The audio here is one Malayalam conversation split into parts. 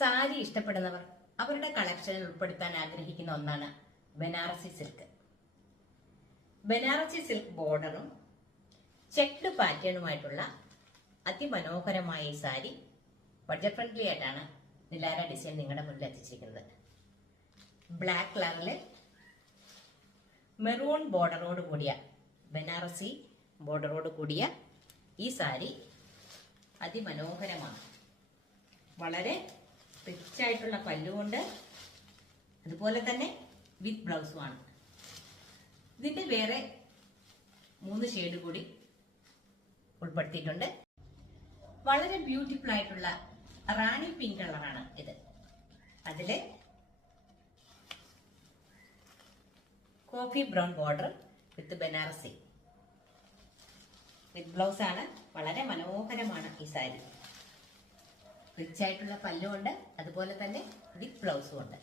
സാരി ഇഷ്ടപ്പെടുന്നവർ അവരുടെ കളക്ഷനിൽ ഉൾപ്പെടുത്താൻ ആഗ്രഹിക്കുന്ന ഒന്നാണ് ബനാറസി സിൽക്ക്. ബനാറസി സിൽക്ക് ബോർഡറും ചെക്ക്ഡ് പാറ്റേണുമായിട്ടുള്ള അതിമനോഹരമായ ഈ സാരി ബഡ്ജറ്റ് ഫ്രണ്ട്ലി ആയിട്ടാണ് നിലാര ഡിസൈൻ നിങ്ങളുടെ മുന്നിൽ എത്തിച്ചിരിക്കുന്നത്. ബ്ലാക്ക് കളറിലെ മെറൂൺ ബോർഡറോട് കൂടിയ ബനാറസി ബോർഡറോട് കൂടിയ ഈ സാരി അതിമനോഹരമാണ്. വളരെ റിച്ച് ആയിട്ടുള്ള പല്ലുകൊണ്ട് അതുപോലെ തന്നെ വിത്ത് ബ്ലൗസുമാണ്. ഇതിന്റെ വേറെ 3 ഷെയ്ഡ് കൂടി ഉൾപ്പെടുത്തിയിട്ടുണ്ട്. വളരെ ബ്യൂട്ടിഫുൾ ആയിട്ടുള്ള റാണി പിങ്ക് കളറാണ് ഇത്. അതില് coffee brown border with Banarasi with blouse ആണ്. വളരെ മനോഹരമാണ് ഈ സാരി. റിച്ച് ആയിട്ടുള്ള പല്ലുണ്ട് അതുപോലെ തന്നെ വിത്ത് ബ്ലൗസും ഉണ്ട്.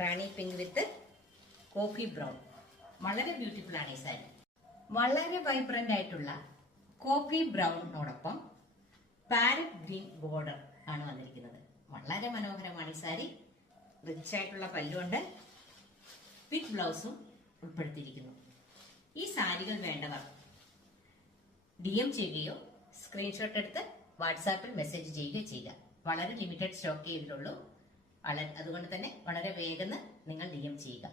റാണി പിങ്ക് വിത്ത് കോഫി ബ്രൗൺ, വളരെ ബ്യൂട്ടിഫുൾ ആണ് ഈ സാരി. വളരെ വൈബ്രന്റ് ആയിട്ടുള്ള കോഫി ബ്രൗണിനോടൊപ്പം പാരറ്റ് ഗ്രീൻ ബോർഡർ ആണ് വന്നിരിക്കുന്നത്. വളരെ മനോഹരമാണ് ഈ സാരി. റിച്ച് ആയിട്ടുള്ള പല്ലുണ്ട്, വിത്ത് ബ്ലൗസും ഉൾപ്പെടുത്തിയിരിക്കുന്നു. ഈ സാരികൾ വേണ്ടവർ DM ചെയ്യുകയോ സ്ക്രീൻഷോട്ട് എടുത്ത് വാട്സാപ്പിൽ മെസ്സേജ് ചെയ്യുകയോ ചെയ്യുക. വളരെ ലിമിറ്റഡ് സ്റ്റോക്ക് ചെയ്തിട്ടുള്ളൂ. അതുകൊണ്ട് തന്നെ വളരെ വേഗം നിങ്ങൾ DM ചെയ്യുക.